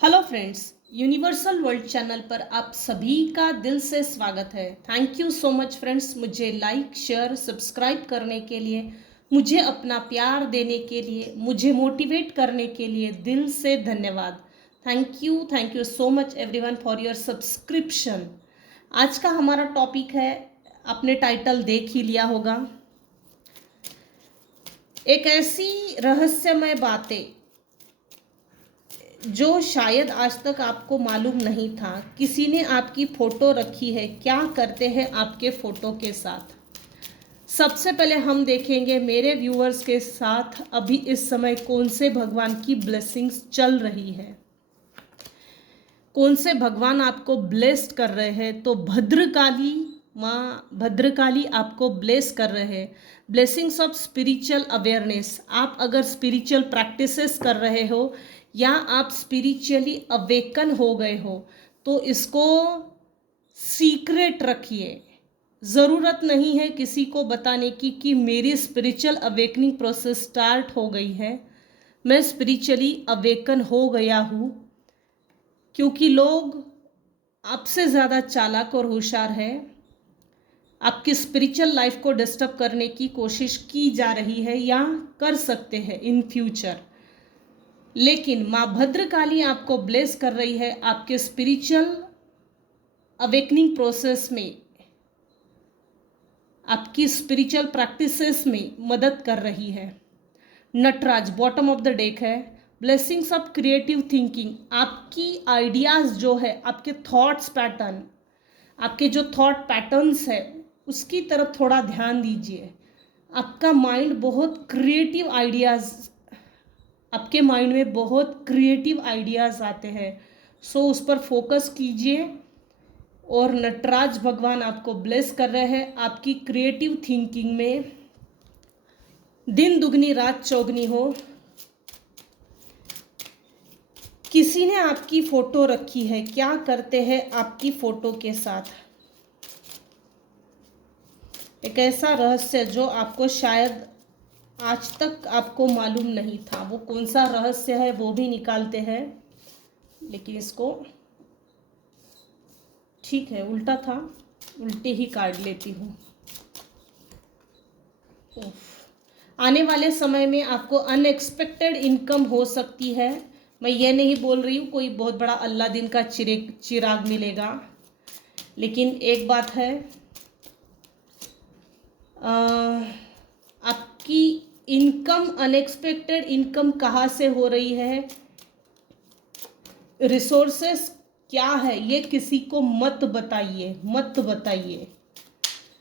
Hello friends, universal world channel पर आप सभी का दिल से स्वागत है। Thank you so much friends, मुझे लाइक शेयर सब्सक्राइब करने के लिए, मुझे अपना प्यार देने के लिए, मुझे मोटिवेट करने के लिए दिल से धन्यवाद। Thank you so much everyone for your subscription. आज का हमारा टॉपिक है, आपने टाइटल देख ही लिया होगा, एक ऐसी रहस्यमय बातें जो शायद आज तक आपको मालूम नहीं था। किसी ने आपकी फ़ोटो रखी है, क्या करते हैं आपके फ़ोटो के साथ। सबसे पहले हम देखेंगे मेरे व्यूअर्स के साथ अभी इस समय कौन से भगवान की ब्लेसिंग्स चल रही है, कौन से भगवान आपको ब्लेस्ड कर रहे हैं। तो भद्रकाली माँ भद्रकाली आपको ब्लेस कर रहे हैं। Blessings of spiritual awareness. आप अगर स्पिरिचुअल प्रैक्टिसेस कर रहे हो या आप स्पिरिचुअली अवेकन हो गए हो तो इसको सीक्रेट रखिए। ज़रूरत नहीं है किसी को बताने की कि मेरी स्पिरिचुअल अवेकनिंग प्रोसेस स्टार्ट हो गई है, मैं स्पिरिचुअली अवेकन हो गया हूँ। क्योंकि लोग आपसे ज़्यादा चालाक और होशियार है, आपकी स्पिरिचुअल लाइफ को डिस्टर्ब करने की कोशिश की जा रही है या कर सकते हैं इन फ्यूचर। लेकिन माँ भद्रकाली आपको ब्लेस कर रही है, आपके स्पिरिचुअल अवेकनिंग प्रोसेस में, आपकी स्पिरिचुअल प्रैक्टिसेस में मदद कर रही है। Nataraj bottom of the deck है। Blessings of creative thinking. आपकी आइडियाज़ जो है, आपके थॉट्स पैटर्न, आपके जो थॉट पैटर्न्स है उसकी तरफ थोड़ा ध्यान दीजिए। आपका माइंड बहुत क्रिएटिव आइडियाज़, आपके माइंड में बहुत क्रिएटिव आइडियाज़ आते हैं, सो उस पर फोकस कीजिए। और नटराज भगवान आपको ब्लेस कर रहे हैं आपकी क्रिएटिव थिंकिंग में। दिन दुगनी रात चौगनी हो। किसी ने आपकी फ़ोटो रखी है, क्या करते हैं आपकी फ़ोटो के साथ। एक ऐसा रहस्य जो आपको शायद आज तक आपको मालूम नहीं था, वो कौन सा रहस्य है वो भी निकालते हैं। लेकिन इसको ठीक है, उल्टा था, उल्टे ही काट लेती हूँ। आने वाले समय में आपको अनएक्सपेक्टेड इनकम हो सकती है। मैं ये नहीं बोल रही हूँ कोई बहुत बड़ा अल्लादीन का चिराग मिलेगा, लेकिन एक बात है, आपकी इनकम, अनएक्सपेक्टेड इनकम कहाँ से हो रही है, रिसोर्सेस क्या है, ये किसी को मत बताइए, मत बताइए।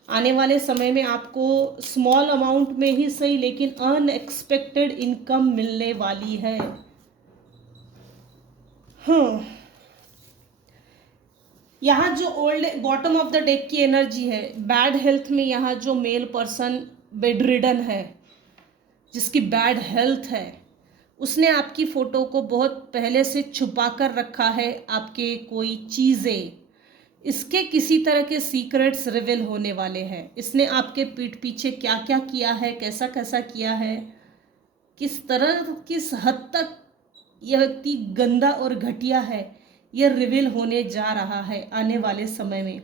आने वाले समय में आपको स्मॉल अमाउंट में ही सही लेकिन अनएक्सपेक्टेड इनकम मिलने वाली है। हाँ, यहाँ जो old bottom of the deck की एनर्जी है, बैड हेल्थ में यहाँ जो मेल पर्सन बेड रिडन है, जिसकी बैड हेल्थ है, उसने आपकी फ़ोटो को बहुत पहले से छुपा कर रखा है। आपके कोई चीज़ें, इसके किसी तरह के सीक्रेट्स रिवील होने वाले हैं। इसने आपके पीठ पीछे क्या क्या किया है, कैसा कैसा किया है, किस तरह, किस हद तक यह व्यक्ति गंदा और घटिया है, यह रिवील होने जा रहा है आने वाले समय में।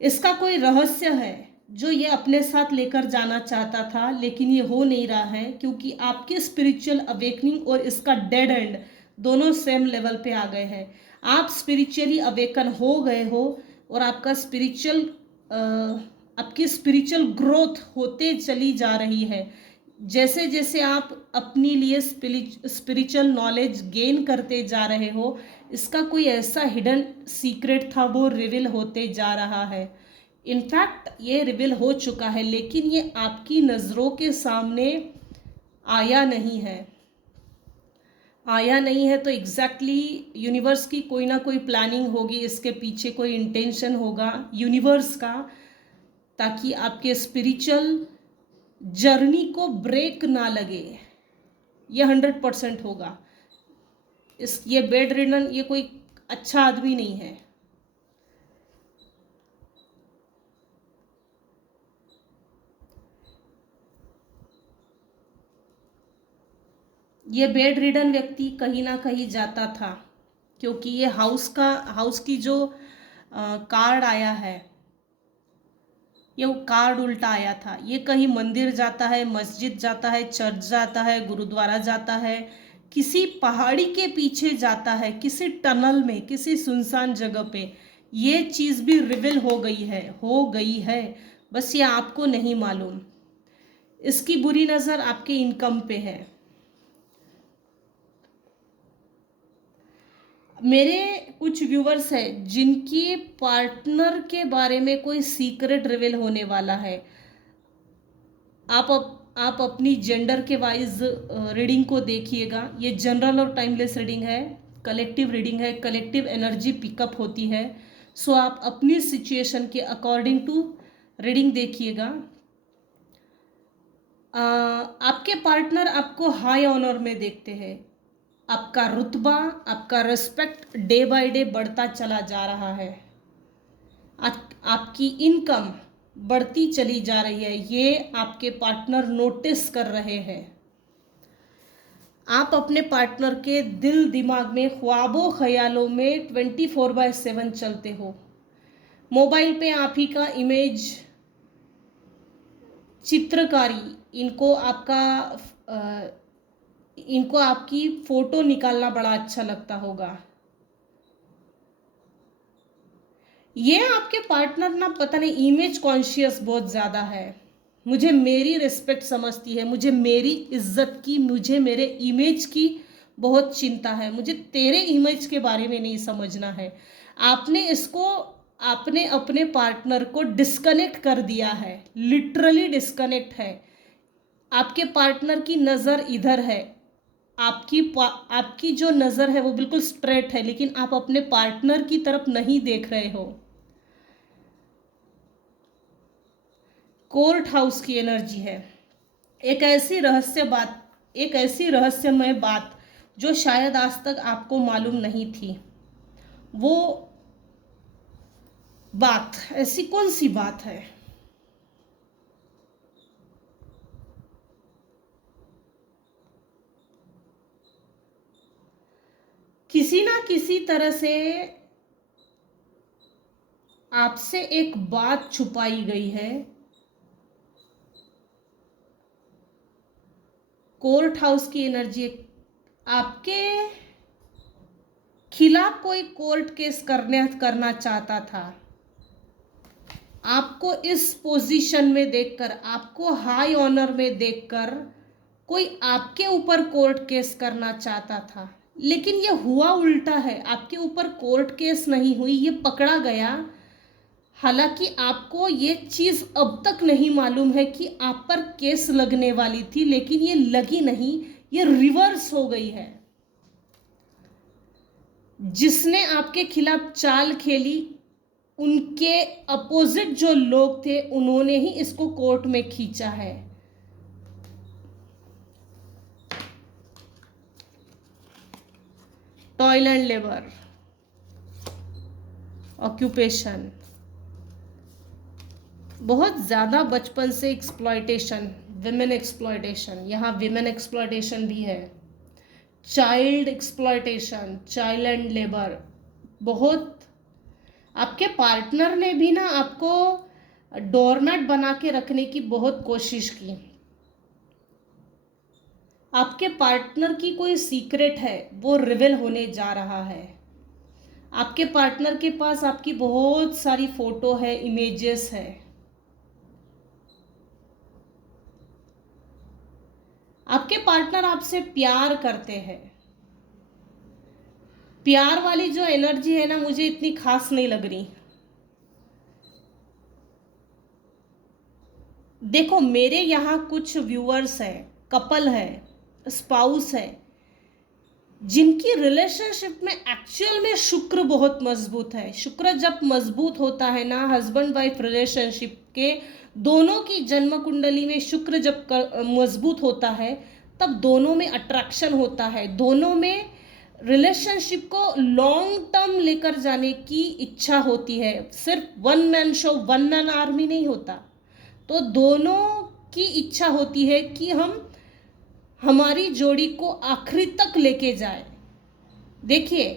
इसका कोई रहस्य है जो ये अपने साथ लेकर जाना चाहता था, लेकिन ये हो नहीं रहा है क्योंकि आपकी स्पिरिचुअल अवेकनिंग और इसका डेड एंड दोनों सेम लेवल पे आ गए हैं। आप स्पिरिचुअली अवेकन हो गए हो और आपका आपकी स्पिरिचुअल ग्रोथ होते चली जा रही है। जैसे जैसे आप अपने लिए स्पिरिचुअल नॉलेज गेन करते जा रहे हो, इसका कोई ऐसा हिडन सीक्रेट था वो रिवील होते जा रहा है। इनफैक्ट ये रिवील हो चुका है, लेकिन ये आपकी नज़रों के सामने आया नहीं है। आया नहीं है तो एग्जैक्टली यूनिवर्स की कोई ना कोई प्लानिंग होगी, इसके पीछे कोई इंटेंशन होगा यूनिवर्स का, ताकि आपके स्पिरिचुअल जर्नी को ब्रेक ना लगे। ये 100% होगा। ये बेड रिडन, ये कोई अच्छा आदमी नहीं है। ये बेड रिडन व्यक्ति कहीं ना कहीं जाता था, क्योंकि ये हाउस की जो कार्ड आया है, ये कार्ड उल्टा आया था। ये कहीं मंदिर जाता है, मस्जिद जाता है, चर्च जाता है, गुरुद्वारा जाता है, किसी पहाड़ी के पीछे जाता है, किसी टनल में, किसी सुनसान जगह पे। ये चीज़ भी रिवील हो गई है, बस ये आपको नहीं मालूम। इसकी बुरी नज़र आपके इनकम पे है। मेरे कुछ व्यूवर्स हैं जिनकी पार्टनर के बारे में कोई सीक्रेट रिवील होने वाला है। आप अपनी जेंडर के वाइज रीडिंग को देखिएगा। ये जनरल और टाइमलेस रीडिंग है, कलेक्टिव रीडिंग है, कलेक्टिव एनर्जी पिकअप होती है। सो आप अपनी सिचुएशन के अकॉर्डिंग टू रीडिंग देखिएगा। आपके पार्टनर आपको हाई ऑनर में देखते हैं। आपका रुतबा, आपका रिस्पेक्ट डे बाय डे बढ़ता चला जा रहा है। आपकी इनकम बढ़ती चली जा रही है, ये आपके पार्टनर नोटिस कर रहे हैं। आप अपने पार्टनर के दिल दिमाग में, ख्वाबों ख्यालों में 24/7 चलते हो। मोबाइल पे आप ही का इमेज, चित्रकारी, इनको आपकी फोटो निकालना बड़ा अच्छा लगता होगा। ये आपके पार्टनर ना, पता नहीं, इमेज कॉन्शियस बहुत ज़्यादा है। मुझे मेरी रिस्पेक्ट समझती है, मुझे मेरी इज्जत की, मुझे मेरे इमेज की बहुत चिंता है। मुझे तेरे इमेज के बारे में नहीं समझना है। आपने अपने पार्टनर को डिस्कनेक्ट कर दिया है, लिटरली डिस्कनेक्ट है। आपके पार्टनर की नज़र इधर है, आपकी जो नज़र है वो बिल्कुल स्ट्रेट है, लेकिन आप अपने पार्टनर की तरफ नहीं देख रहे हो। कोर्ट हाउस की एनर्जी है। एक ऐसी रहस्यमय बात जो शायद आज तक आपको मालूम नहीं थी। वो बात, ऐसी कौन सी बात है? किसी ना किसी तरह से आपसे एक बात छुपाई गई है। कोर्ट हाउस की एनर्जी, आपके खिलाफ कोई कोर्ट केस करना चाहता था। आपको इस पोजीशन में देखकर, आपको हाई ऑनर में देखकर कोई आपके ऊपर कोर्ट केस करना चाहता था, लेकिन ये हुआ उल्टा है। आपके ऊपर कोर्ट केस नहीं हुई, ये पकड़ा गया। हालांकि आपको ये चीज़ अब तक नहीं मालूम है कि आप पर केस लगने वाली थी, लेकिन ये लगी नहीं, ये रिवर्स हो गई है। जिसने आपके खिलाफ चाल खेली, उनके अपोजिट जो लोग थे, उन्होंने ही इसको कोर्ट में खींचा है। टॉयल एंड लेबर, ऑक्यूपेशन, बहुत ज़्यादा बचपन से एक्सप्लॉयटेशन, विमेन एक्सप्लॉयटेशन, यहाँ विमेन एक्सप्लॉयटेशन भी है, child exploitation, child and labour. बहुत आपके पार्टनर ने भी ना आपको डोरमैट बना के रखने की बहुत कोशिश की। आपके पार्टनर की कोई सीक्रेट है, वो रिवील होने जा रहा है। आपके पार्टनर के पास आपकी बहुत सारी फोटो है, इमेजेस है। आपके पार्टनर आपसे प्यार करते हैं। प्यार वाली जो एनर्जी है ना, मुझे इतनी खास नहीं लग रही। देखो, मेरे यहाँ कुछ व्यूअर्स हैं, कपल है, स्पाउस है, जिनकी रिलेशनशिप में एक्चुअल में शुक्र बहुत मजबूत है। शुक्र जब मजबूत होता है ना, हस्बैंड वाइफ रिलेशनशिप के दोनों की जन्म कुंडली में शुक्र जब मजबूत होता है, तब दोनों में अट्रैक्शन होता है, दोनों में रिलेशनशिप को लॉन्ग टर्म लेकर जाने की इच्छा होती है। सिर्फ one man show, one man army नहीं होता। तो दोनों की इच्छा होती है कि हम हमारी जोड़ी को आखिरी तक लेके जाए। देखिए,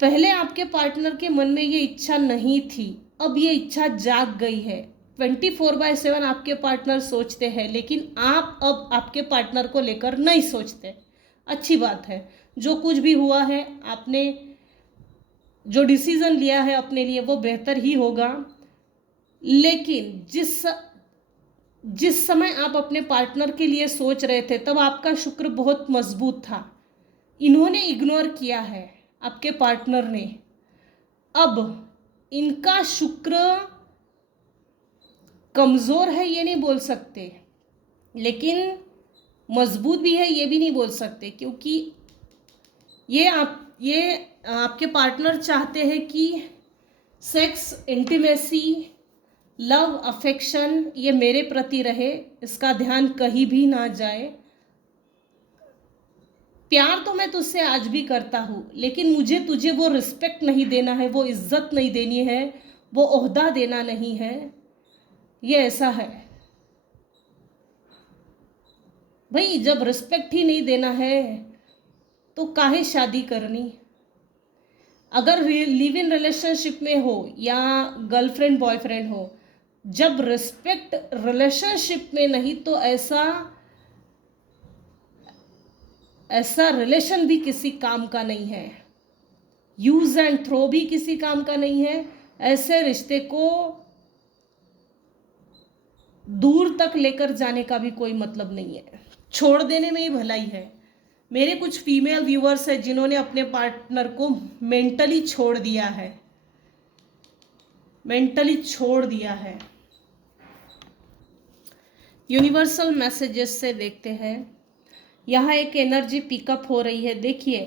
पहले आपके पार्टनर के मन में ये इच्छा नहीं थी, अब ये इच्छा जाग गई है। 24/7 आपके पार्टनर सोचते हैं, लेकिन आप अब आपके पार्टनर को लेकर नहीं सोचते। अच्छी बात है। जो कुछ भी हुआ है, आपने जो डिसीजन लिया है अपने लिए वो बेहतर ही होगा। लेकिन जिस समय आप अपने पार्टनर के लिए सोच रहे थे, तब आपका शुक्र बहुत मजबूत था। इन्होंने इग्नोर किया है, आपके पार्टनर ने। अब इनका शुक्र कमज़ोर है ये नहीं बोल सकते, लेकिन मजबूत भी है ये भी नहीं बोल सकते, क्योंकि ये आपके पार्टनर चाहते हैं कि सेक्स, इंटीमेसी, लव, अफेक्शन ये मेरे प्रति रहे, इसका ध्यान कहीं भी ना जाए। प्यार तो मैं तुझसे आज भी करता हूँ, लेकिन मुझे तुझे वो रिस्पेक्ट नहीं देना है, वो इज्जत नहीं देनी है, वो ओहदा देना नहीं है। ये ऐसा है भाई, जब रिस्पेक्ट ही नहीं देना है तो काहे शादी करनी। अगर लिव इन रिलेशनशिप में हो या गर्लफ्रेंड बॉयफ्रेंड हो, जब रिस्पेक्ट रिलेशनशिप में नहीं तो ऐसा रिलेशन भी किसी काम का नहीं है। यूज एंड थ्रो भी किसी काम का नहीं है। ऐसे रिश्ते को दूर तक लेकर जाने का भी कोई मतलब नहीं है, छोड़ देने में ही भलाई है। मेरे कुछ फीमेल व्यूअर्स हैं जिन्होंने अपने पार्टनर को मेंटली छोड़ दिया है, मेंटली छोड़ दिया है। यूनिवर्सल मैसेजेस से देखते हैं। यहाँ एक एनर्जी पिकअप हो रही है। देखिए,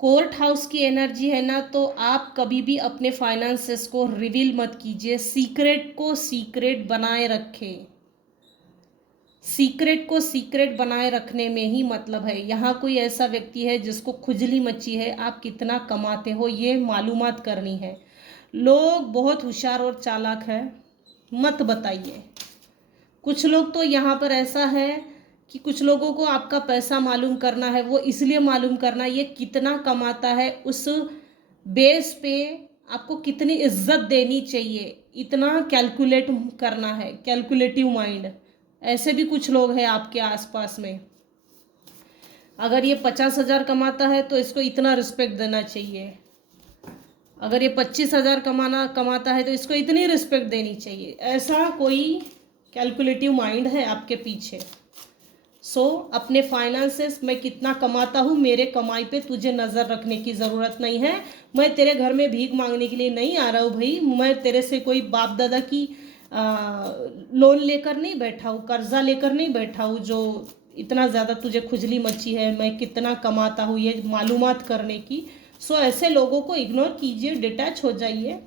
कोर्ट हाउस की एनर्जी है ना, तो आप कभी भी अपने फाइनेंसेस को रिवील मत कीजिए। सीक्रेट को सीक्रेट बनाए रखें। सीक्रेट को सीक्रेट बनाए रखने में ही मतलब है। यहाँ कोई ऐसा व्यक्ति है जिसको खुजली मची है, आप कितना कमाते हो ये मालूमात करनी है। लोग बहुत होशियार और चालाक है, मत बताइए। कुछ लोग तो यहाँ पर ऐसा है कि कुछ लोगों को आपका पैसा मालूम करना है, वो इसलिए मालूम करना ये कितना कमाता है, उस बेस पे आपको कितनी इज्जत देनी चाहिए, इतना कैलकुलेट करना है, कैलकुलेटिव माइंड। ऐसे भी कुछ लोग हैं आपके आसपास में। अगर ये 50,000 कमाता है तो इसको इतना रिस्पेक्ट देना चाहिए, अगर ये 25,000 कमाता है तो इसको इतनी रिस्पेक्ट देनी चाहिए। ऐसा कोई कैलकुलेटिव माइंड है आपके पीछे। अपने फाइनेंसेस, मैं कितना कमाता हूँ, मेरे कमाई पे तुझे नज़र रखने की ज़रूरत नहीं है। मैं तेरे घर में भीख मांगने के लिए नहीं आ रहा हूँ भाई। मैं तेरे से कोई बाप दादा की लोन लेकर नहीं बैठा हूँ, कर्जा लेकर नहीं बैठा हूँ जो इतना ज़्यादा तुझे खुजली मची है मैं कितना कमाता हूँ ये मालूमात करने की। ऐसे लोगों को इग्नोर कीजिए, डिटैच हो जाइए।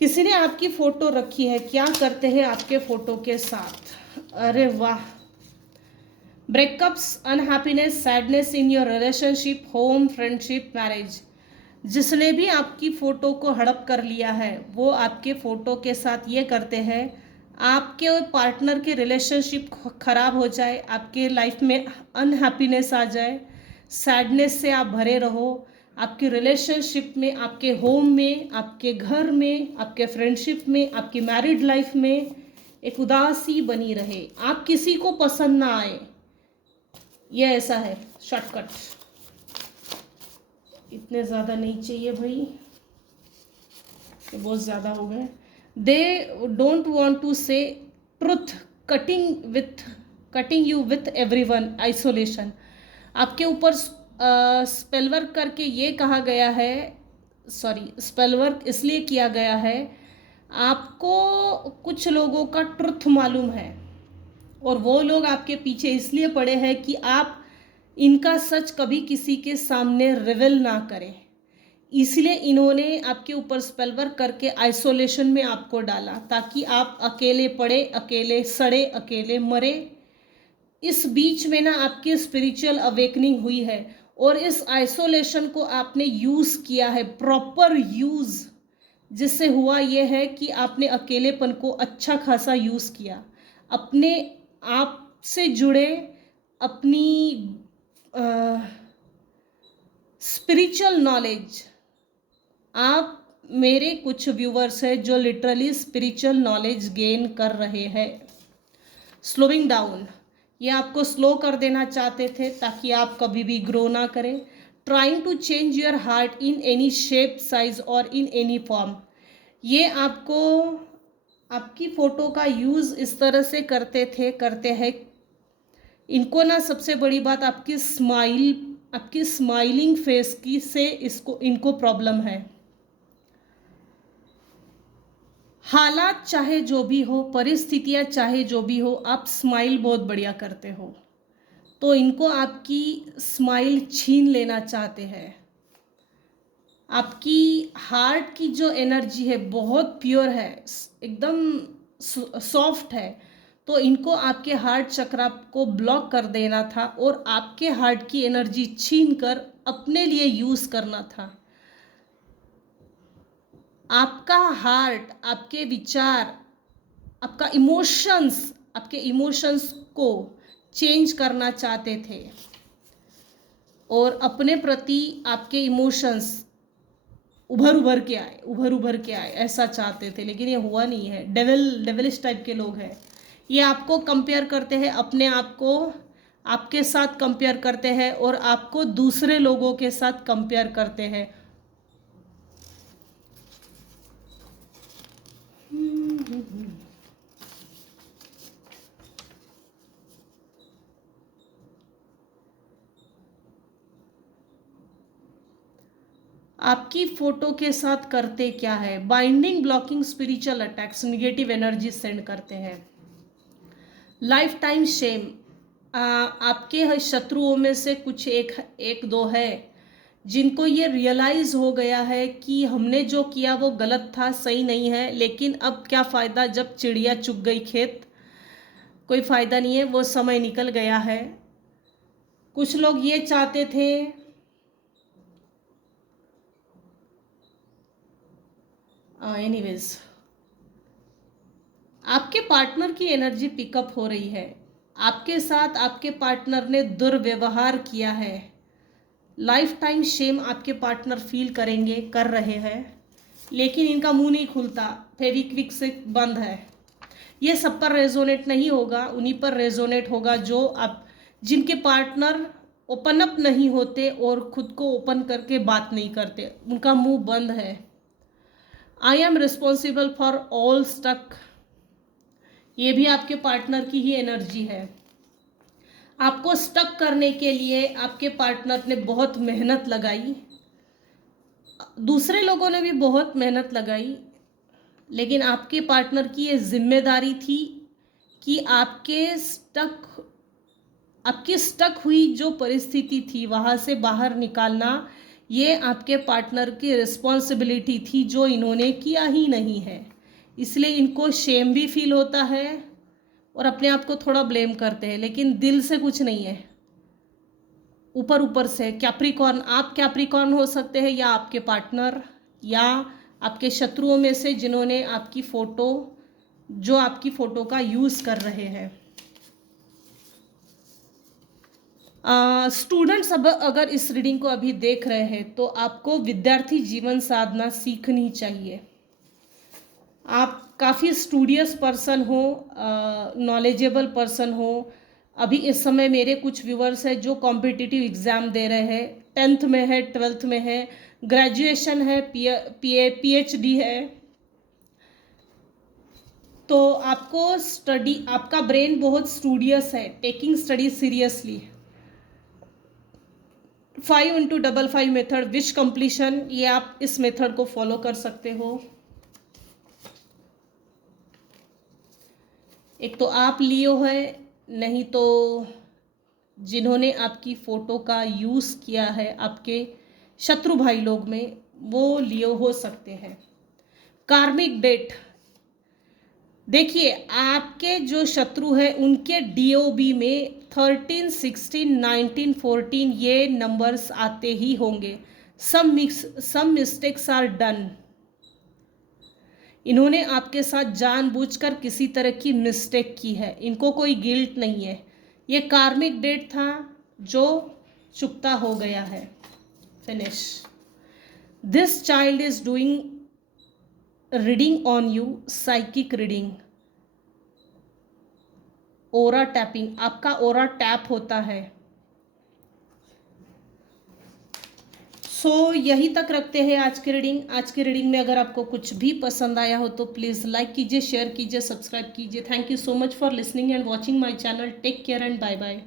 किसी ने आपकी फ़ोटो रखी है, क्या करते हैं आपके फ़ोटो के साथ? अरे वाह, breakups, unhappiness, sadness in your relationship, home, friendship, marriage. जिसने भी आपकी फ़ोटो को हड़प कर लिया है वो आपके फ़ोटो के साथ ये करते हैं, आपके पार्टनर के रिलेशनशिप ख़राब हो जाए, आपके लाइफ में अनहैप्पीनेस आ जाए, सैडनेस से आप भरे रहो, आपके रिलेशनशिप में, आपके होम में, आपके घर में, आपके फ्रेंडशिप में, आपकी मैरिड लाइफ में एक उदासी बनी रहे, आप किसी को पसंद ना आए। ये ऐसा है शॉर्टकट। इतने ज़्यादा नहीं चाहिए भाई, ये बहुत ज़्यादा हो गए। दे डोंट वॉन्ट टू से truth, cutting you with everyone, isolation. आपके ऊपर स्पेल वर्क करके ये कहा गया है, स्पेल वर्क इसलिए किया गया है, आपको कुछ लोगों का ट्रुथ मालूम है और वो लोग आपके पीछे इसलिए पड़े हैं कि आप इनका सच कभी किसी के सामने रिवील ना करें। इसलिए इन्होंने आपके ऊपर स्पेल वर्क करके आइसोलेशन में आपको डाला, ताकि आप अकेले पड़े, अकेले सड़े, अकेले मरे। इस बीच में ना आपकी स्पिरिचुअल अवेकनिंग हुई है और इस आइसोलेशन को आपने यूज़ किया है, प्रॉपर यूज़। जिससे हुआ ये है कि आपने अकेलेपन को अच्छा खासा यूज़ किया, अपने आप से जुड़े, अपनी स्पिरिचुअल नॉलेज आप मेरे कुछ व्यूवर्स हैं जो लिटरली स्पिरिचुअल नॉलेज गेन कर रहे हैं। स्लोइंग डाउन, ये आपको स्लो कर देना चाहते थे ताकि आप कभी भी ग्रो ना करें। Trying to change your heart in any shape, size और इन एनी फॉर्म, ये आपको आपकी फ़ोटो का यूज़ इस तरह से करते हैं। इनको ना सबसे बड़ी बात आपकी स्माइलिंग फेस की से इनको प्रॉब्लम है। हालात चाहे जो भी हो, परिस्थितियाँ चाहे जो भी हो, आप स्माइल बहुत बढ़िया करते हो, तो इनको आपकी स्माइल छीन लेना चाहते हैं। आपकी हार्ट की जो एनर्जी है बहुत प्योर है, एकदम सॉफ्ट है, तो इनको आपके हार्ट चक्र को ब्लॉक कर देना था और आपके हार्ट की एनर्जी छीन कर अपने लिए यूज़ करना था। आपका हार्ट, आपके विचार, आपके इमोशंस को चेंज करना चाहते थे और अपने प्रति आपके इमोशंस उभर के आए ऐसा चाहते थे, लेकिन ये हुआ नहीं है। डेविलिश टाइप के लोग हैं। ये आपको कंपेयर करते हैं, अपने आप को आपके साथ कंपेयर करते हैं और आपको दूसरे लोगों के साथ कंपेयर करते हैं। आपकी फोटो के साथ करते क्या है? Binding, blocking, spiritual attacks, negative energy send करते हैं। लाइफ टाइम शेम, आपके शत्रुओं में से कुछ एक दो है जिनको ये रियलाइज हो गया है कि हमने जो किया वो गलत था, सही नहीं है, लेकिन अब क्या फ़ायदा जब चिड़िया चुग गई खेत, कोई फ़ायदा नहीं है, वो समय निकल गया है। कुछ लोग ये चाहते थे एनीवेज, आपके पार्टनर की एनर्जी पिकअप हो रही है। आपके साथ आपके पार्टनर ने दुर्व्यवहार किया है। लाइफ टाइम शेम आपके पार्टनर फील कर रहे हैं, लेकिन इनका मुंह नहीं खुलता, फेविक्विक से बंद है। ये सब पर रेजोनेट नहीं होगा, उन्हीं पर रेजोनेट होगा जो आप जिनके पार्टनर ओपन अप नहीं होते और खुद को ओपन करके बात नहीं करते, उनका मुंह बंद है। I am responsible for all stuck, ये भी आपके पार्टनर की ही एनर्जी है। आपको स्टक करने के लिए आपके पार्टनर ने बहुत मेहनत लगाई, दूसरे लोगों ने भी बहुत मेहनत लगाई, लेकिन आपके पार्टनर की ये जिम्मेदारी थी कि आपकी स्टक हुई जो परिस्थिति थी वहाँ से बाहर निकालना, ये आपके पार्टनर की रिस्पॉन्सिबिलिटी थी जो इन्होंने किया ही नहीं है। इसलिए इनको शेम भी फील होता है और अपने आप को थोड़ा ब्लेम करते हैं, लेकिन दिल से कुछ नहीं है, ऊपर से। कैप्रिकॉर्न, आप कैप्रिकॉर्न हो सकते हैं, या आपके पार्टनर, या आपके शत्रुओं में से जिन्होंने आपकी फ़ोटो का यूज़ कर रहे हैं। स्टूडेंट्स अब अगर इस रीडिंग को अभी देख रहे हैं तो आपको विद्यार्थी जीवन साधना सीखनी चाहिए। आप काफ़ी स्टूडियस पर्सन हो, नॉलेजेबल पर्सन हो। अभी इस समय मेरे कुछ व्यूवर्स हैं जो कॉम्पिटिटिव एग्ज़ाम दे रहे हैं, 10th में है, 12th में है, ग्रेजुएशन है, PhD है। तो आपका ब्रेन बहुत स्टूडियस है, taking study seriously. 5x55 method, wish completion, ये आप इस मेथड को फॉलो कर सकते हो। एक तो आप लियो है, नहीं तो जिन्होंने आपकी फ़ोटो का यूज़ किया है आपके शत्रु भाई लोग में, वो लियो हो सकते हैं। कार्मिक डेट, देखिए आपके जो शत्रु है उनके DOB में 13, 16, 19, 14 ये नंबर्स आते ही होंगे। सम मिस्टेक्स आर डन, इन्होंने आपके साथ जानबूझकर किसी तरह की मिस्टेक की है, इनको कोई गिल्ट नहीं है। ये कार्मिक डेट था जो चुकता हो गया है, finish. This child is doing reading on you, psychic reading, aura tapping, आपका ओरा टैप होता है। यही तक रखते हैं आज की रीडिंग। आज की रीडिंग में अगर आपको कुछ भी पसंद आया हो तो प्लीज़ लाइक कीजिए, शेयर कीजिए, सब्सक्राइब कीजिए। Thank you so much for listening and watching my channel. Take care and bye bye.